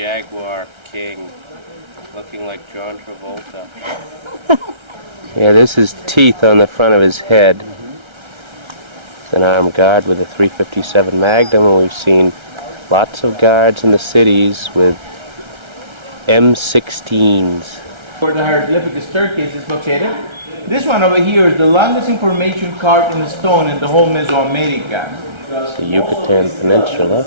jaguar king, looking like John Travolta. Yeah, this is teeth on the front of his head. It's an armed guard with a .357 Magnum, and we've seen lots of guards in the cities with M16s. Where the hieroglyphic staircase is located. This one over here is the longest information carved in stone in the whole Mesoamerica. The Yucatan Peninsula.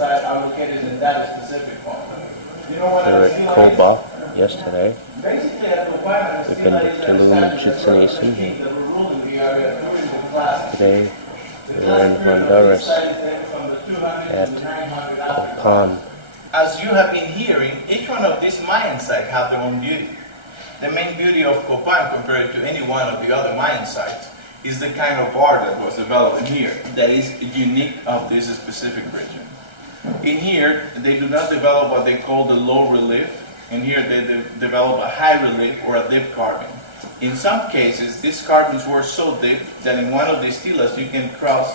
We were at Copan yesterday. We've been to Tulum and Chichen Itza. Today we're in Honduras at Copan. As you have been hearing, each one of these Mayan sites have their own beauty. The main beauty of Copan compared to any one of the other Mayan sites is the kind of art that was developed in here that is unique of this specific region. In here, they do not develop what they call the low relief. In here, they develop a high relief or a deep carving. In some cases, these carvings were so deep that in one of the stelas you can cross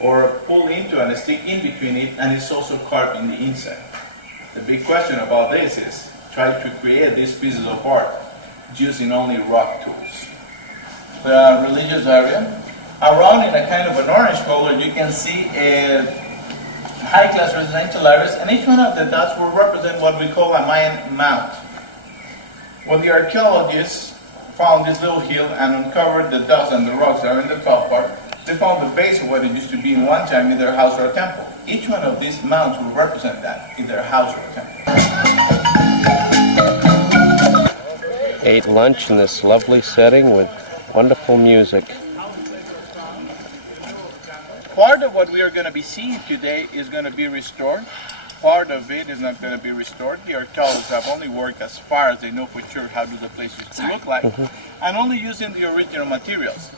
or pull into and stick in between it, and it's also carved in the inside. The big question about this is try to create these pieces of art using only rock tools. The religious area. Around in a kind of an orange color, you can see a high-class residential areas, and each one of the dots will represent what we call a Mayan mount. When the archaeologists found this little hill and uncovered the dust and the rocks that are in the top part, they found the base of what it used to be in one time either a house or a temple. Each one of these mounts will represent that, either a house or a temple. Ate lunch in this lovely setting with wonderful music. Part of what we are going to be seeing today is going to be restored. Part of it is not going to be restored. The archaeologists have only worked as far as they know for sure how do the place used to look like, and only using the original materials.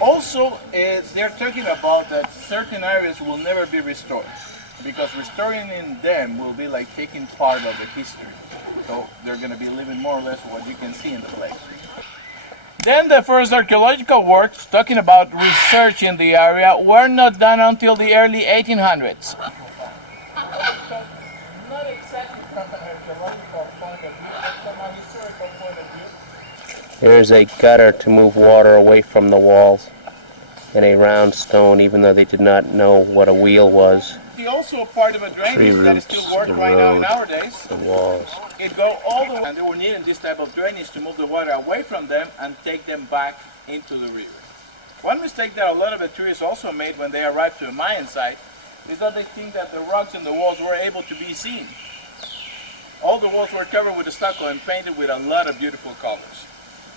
Also, they're talking about that certain areas will never be restored, because restoring in them will be like taking part of the history. So they're going to be living more or less what you can see in the place. Then the first archaeological works talking about research in the area were not done until the early 1800s. Not exactly from an archaeological point of view, but from a historical point of view. There's a gutter to move water away from the walls, and a round stone, even though they did not know what a wheel was. Also a part of a drainage that is still working right now nowadays. The walls. It go all the way, and they were needing this type of drainage to move the water away from them and take them back into the river. One mistake that a lot of the tourists also made when they arrived to a Mayan site is that they think that the rocks in the walls were able to be seen. All the walls were covered with stucco and painted with a lot of beautiful colors.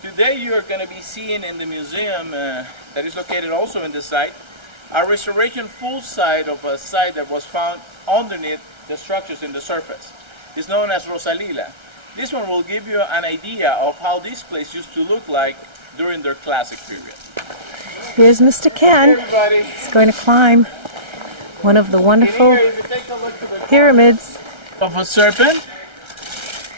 Today you are going to be seeing in the museum that is located also in the site a restoration full site of a site that was found underneath the structures in the surface. It's known as Rosalila. This one will give you an idea of how this place used to look like during their classic period. Here's Mr. Ken. Hey, he's going to climb one of the wonderful pyramids. Of a serpent.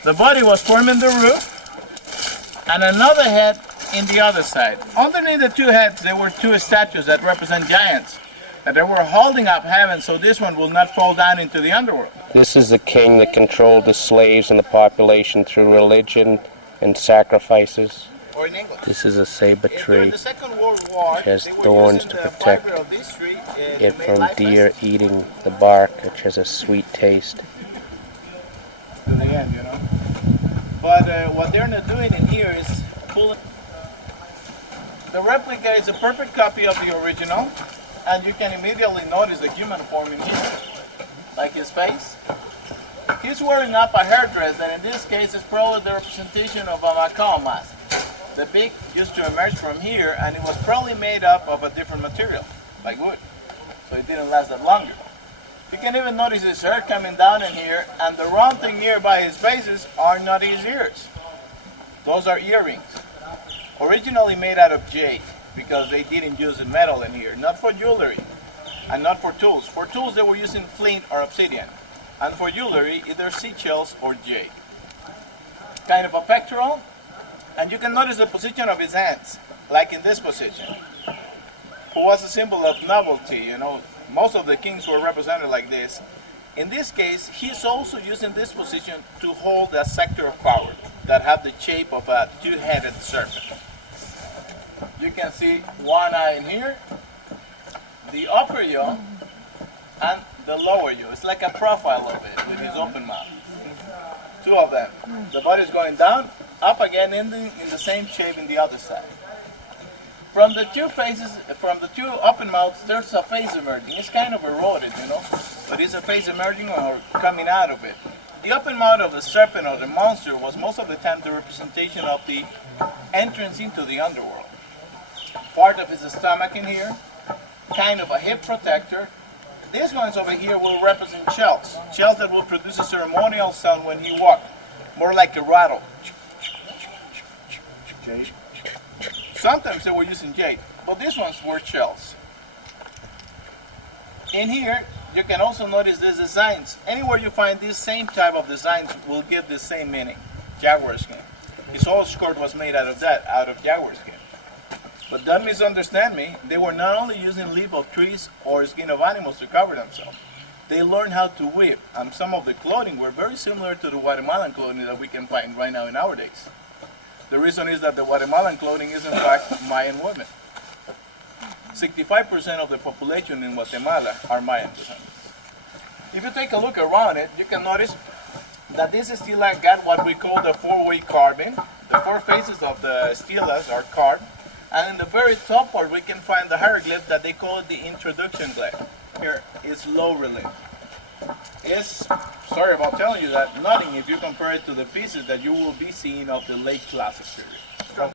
The body was formed in the roof, and another head in the other side. Underneath the two heads, there were two statues that represent giants, that they were holding up heaven so this one will not fall down into the underworld. This is the king that controlled the slaves and the population through religion and sacrifices. Or in English. This is a ceiba tree. During the Second World War, It has they were thorns using to the protect fiber of this tree, it to make from life deer vests. eating the bark, which has a sweet taste. To the end, you know. But what they're not doing in here is pulling. The replica is a perfect copy of the original, and you can immediately notice the human form in here, like his face. He's wearing up a hairdress that in this case is probably the representation of a macaw mask. The beak used to emerge from here, and it was probably made up of a different material, like wood, so it didn't last that longer. You can even notice his hair coming down in here, and the round thing nearby his faces are not his ears. Those are earrings. Originally made out of jade, because they didn't use metal in here, not for jewelry, and not for tools. For tools they were using flint or obsidian, and for jewelry either seashells or jade. Kind of a pectoral, and you can notice the position of his hands, like in this position, who was a symbol of novelty. You know, most of the kings were represented like this. In this case, he's also using this position to hold a sector of power that have the shape of a two-headed serpent. You can see one eye in here, the upper jaw, and the lower jaw. It's like a profile of it with his open mouth. Two of them. The body's going down, up again, ending in the same shape in the other side. From the two faces, from the two open mouths, there's a face emerging. It's kind of eroded, you know, but it's a face emerging or coming out of it. The open mouth of the serpent or the monster was most of the time the representation of the entrance into the underworld. Part of his stomach in here, kind of a hip protector. These ones over here will represent shells. Shells that will produce a ceremonial sound when you walk, more like a rattle. Jade. Sometimes they were using jade, but these ones were shells. In here, you can also notice these designs. Anywhere you find this same type of designs will give the same meaning. Jaguar skin. His whole skirt was made out of that, out of jaguar skin. But don't misunderstand me, they were not only using leaf of trees or skin of animals to cover themselves. They learned how to weave, and some of the clothing were very similar to the Guatemalan clothing that we can find right now in our days. The reason is that the Guatemalan clothing is in fact Mayan women. 65% of the population in Guatemala are Mayan descendants. If you take a look around it, you can notice that this stela got what we call the four-way carving. The four faces of the stelas are carved. And in the very top part, we can find the hieroglyph that they call the introduction glyph. Here is low relief. It's, sorry about telling you that, nothing if you compare it to the pieces that you will be seeing of the late classic period.